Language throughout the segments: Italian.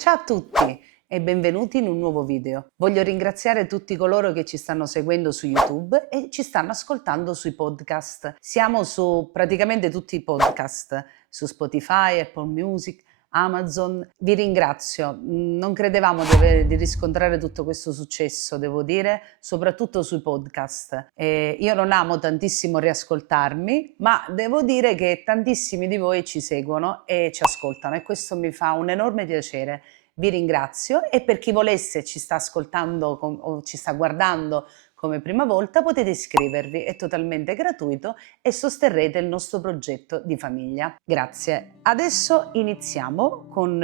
Ciao a tutti e benvenuti in un nuovo video. Voglio ringraziare tutti coloro che ci stanno seguendo su YouTube e ci stanno ascoltando sui podcast. Siamo su praticamente tutti i podcast, su Spotify, Apple Music, Amazon. Vi ringrazio, non credevamo di riscontrare tutto questo successo, devo dire, soprattutto sui podcast. Io non amo tantissimo riascoltarmi, ma devo dire che tantissimi di voi ci seguono e ci ascoltano e questo mi fa un enorme piacere. Vi ringrazio e per chi volesse ci sta ascoltando o ci sta guardando come prima volta potete iscrivervi, è totalmente gratuito e sosterrete il nostro progetto di famiglia. Grazie. Adesso iniziamo con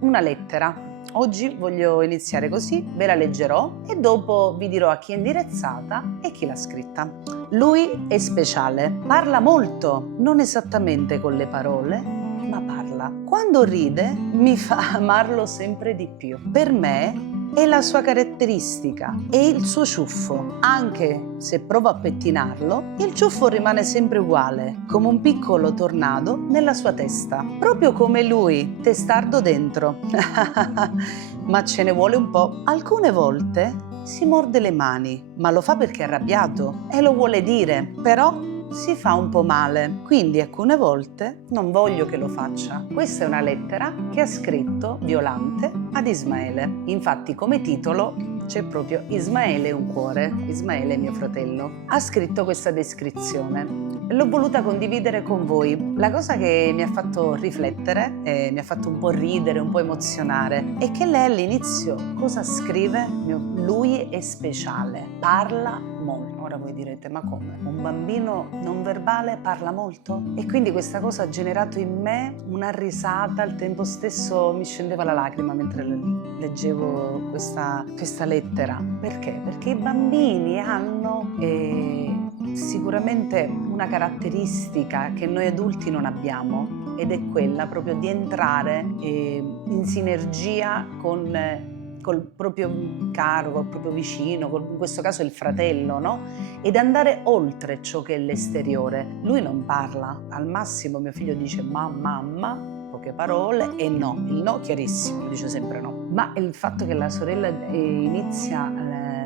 una lettera. Oggi voglio iniziare così, ve la leggerò e dopo vi dirò a chi è indirizzata e chi l'ha scritta. Lui è speciale, parla molto, non esattamente con le parole, ma parla. Quando ride mi fa amarlo sempre di più. Per me è la sua caratteristica, è il suo ciuffo. Anche se provo a pettinarlo, il ciuffo rimane sempre uguale, come un piccolo tornado nella sua testa. Proprio come lui, testardo dentro. Ma ce ne vuole un po'. Alcune volte si morde le mani, ma lo fa perché è arrabbiato e lo vuole dire, però si fa un po' male, quindi alcune volte non voglio che lo faccia. Questa è una lettera che ha scritto Violante ad Ismaele. Infatti come titolo c'è proprio Ismaele un cuore, Ismaele mio fratello. Ha scritto questa descrizione. L'ho voluta condividere con voi. La cosa che mi ha fatto riflettere e mi ha fatto un po' ridere, un po' emozionare, è che lei all'inizio cosa scrive? Lui è speciale, parla molto. Ora voi direte, ma come? Un bambino non verbale parla molto? E quindi questa cosa ha generato in me una risata, al tempo stesso mi scendeva la lacrima mentre leggevo questa lettera. Perché? Perché i bambini hanno sicuramente una caratteristica che noi adulti non abbiamo ed è quella proprio di entrare in sinergia col proprio caro, col proprio vicino, in questo caso il fratello, no? Ed andare oltre ciò che è l'esteriore. Lui non parla, al massimo mio figlio dice mamma, poche parole e no, il no chiarissimo, dice sempre no. Ma il fatto che la sorella inizia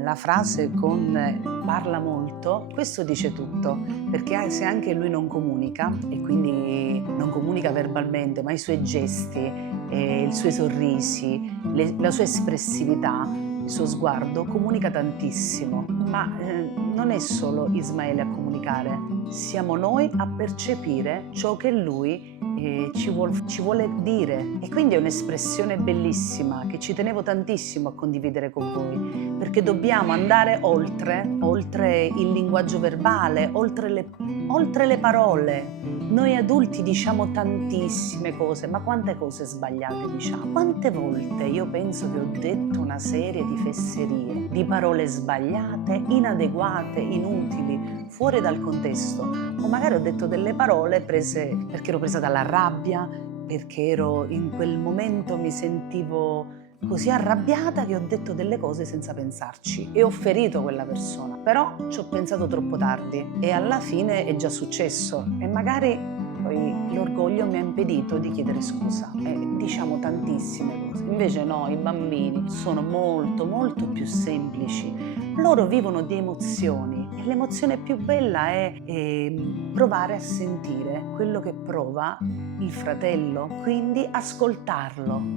la frase con parla molto, questo dice tutto, perché se anche lui non comunica e quindi non comunica verbalmente, ma i suoi gesti, i suoi sorrisi, la sua espressività, il suo sguardo comunica tantissimo, ma non è solo Ismaele a comunicare, siamo noi a percepire ciò che lui ci vuole dire e quindi è un'espressione bellissima che ci tenevo tantissimo a condividere con voi, perché dobbiamo andare oltre il linguaggio verbale, oltre le parole. Noi adulti diciamo tantissime cose, ma quante cose sbagliate diciamo? Quante volte io penso che ho detto una serie di fesserie, di parole sbagliate, inadeguate, inutili, fuori dal contesto, o magari ho detto delle parole prese perché ero presa dalla rabbia, perché in quel momento mi sentivo così arrabbiata che ho detto delle cose senza pensarci e ho ferito quella persona, però ci ho pensato troppo tardi e alla fine è già successo e magari poi l'orgoglio mi ha impedito di chiedere scusa e diciamo tantissime cose. Invece no, i bambini sono molto molto più semplici, loro vivono di emozioni e l'emozione più bella è provare a sentire quello che prova il fratello, quindi ascoltarlo,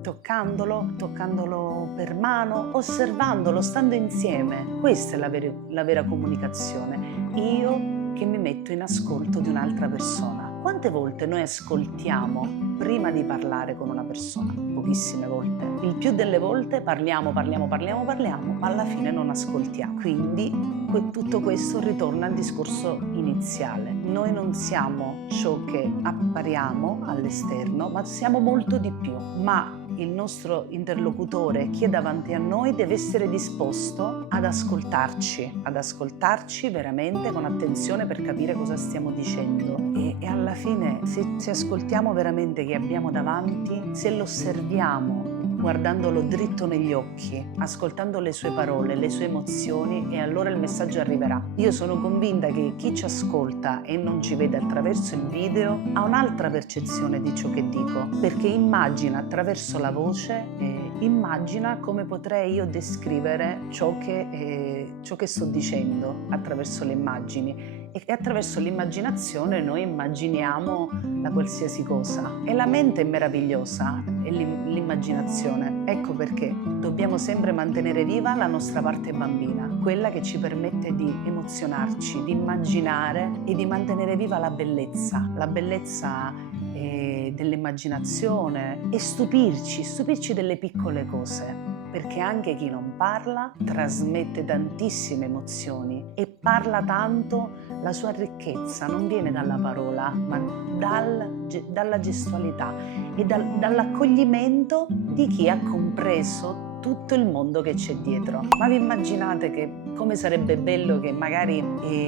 toccandolo per mano, osservandolo, stando insieme. Questa è la vera comunicazione. Io che mi metto in ascolto di un'altra persona. Quante volte noi ascoltiamo prima di parlare con una persona? Pochissime volte. Il più delle volte parliamo, ma alla fine non ascoltiamo. Quindi tutto questo ritorna al discorso iniziale. Noi non siamo ciò che appariamo all'esterno, ma siamo molto di più. Ma il nostro interlocutore, chi è davanti a noi, deve essere disposto ad ascoltarci veramente con attenzione per capire cosa stiamo dicendo. E alla fine, se ascoltiamo veramente chi abbiamo davanti, se lo osserviamo guardandolo dritto negli occhi, ascoltando le sue parole, le sue emozioni, e allora il messaggio arriverà. Io sono convinta che chi ci ascolta e non ci vede attraverso il video ha un'altra percezione di ciò che dico, perché immagina attraverso la voce, immagina come potrei io descrivere ciò che sto dicendo attraverso le immagini. E attraverso l'immaginazione noi immaginiamo la qualsiasi cosa. E la mente è meravigliosa, è l'immaginazione. Ecco perché dobbiamo sempre mantenere viva la nostra parte bambina, quella che ci permette di emozionarci, di immaginare e di mantenere viva la bellezza dell'immaginazione, e stupirci delle piccole cose. Perché anche chi non parla trasmette tantissime emozioni e parla tanto, la sua ricchezza non viene dalla parola, ma dalla gestualità e dall'accoglimento di chi ha compreso tutto il mondo che c'è dietro. Ma vi immaginate come sarebbe bello che magari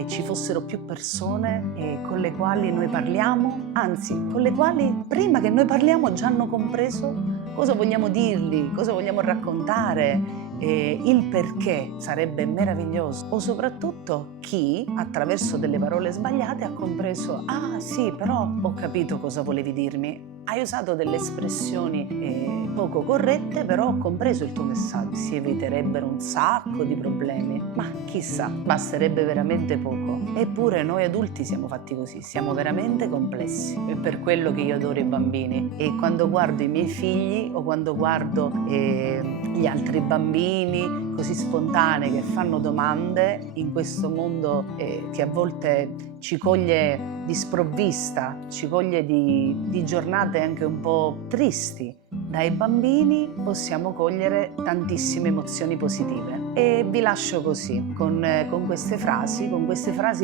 ci fossero più persone con le quali noi parliamo, anzi con le quali prima che noi parliamo già hanno compreso cosa vogliamo dirgli, cosa vogliamo raccontare, il perché. Sarebbe meraviglioso. O soprattutto chi attraverso delle parole sbagliate ha compreso: ah sì, però ho capito cosa volevi dirmi, hai usato delle espressioni poco corrette, però ho compreso il tuo messaggio. Si eviterebbero un sacco di problemi, ma chissà, basterebbe veramente poco. Eppure noi adulti siamo fatti così, siamo veramente complessi. È per quello che io adoro i bambini, e quando guardo i miei figli o quando guardo gli altri bambini così spontanei che fanno domande in questo mondo che a volte ci coglie di sprovvista, ci coglie di giornate anche un po' tristi, dai bambini possiamo cogliere tantissime emozioni positive. E vi lascio così, con queste frasi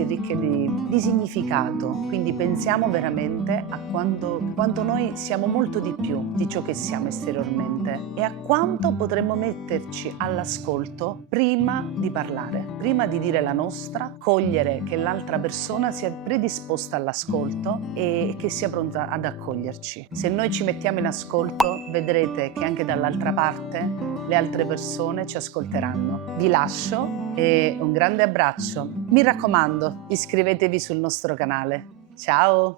ricche di significato. Quindi pensiamo veramente a quanto noi siamo molto di più di ciò che siamo esteriormente, e a quanto potremmo metterci all'ascolto prima di parlare, prima di dire la nostra, cogliere che l'altra persona sia predisposta all'ascolto e che sia pronta ad accoglierci. Se noi ci mettiamo in ascolto, vedrete che anche dall'altra parte le altre persone ci ascolteranno. Vi lascio e un grande abbraccio. Mi raccomando, iscrivetevi sul nostro canale. Ciao!